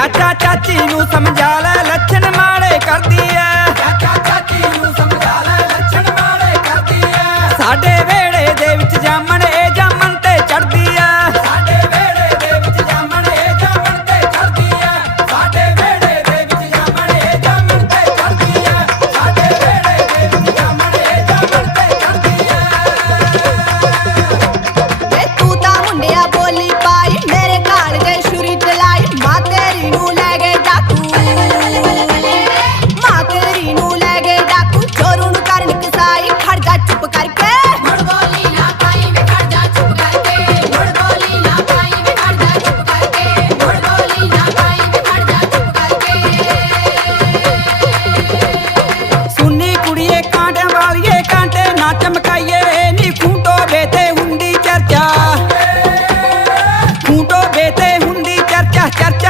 ਚਾਚਾ ਚਾਚੀ ਨੂੰ ਸਮਝਾ ਲੈ ਲੱਛਣ ਮਾੜੇ ਕਰਦੀ ਐ। ਚਾਚਾ ਚਾਚੀ ਨੂੰ ਸਮਝਾ ਲੈ ਲੱਛਣ ਮਾੜੇ ਕਰਦੀ ਐ। ਸਾਡੇ Mark, I'm a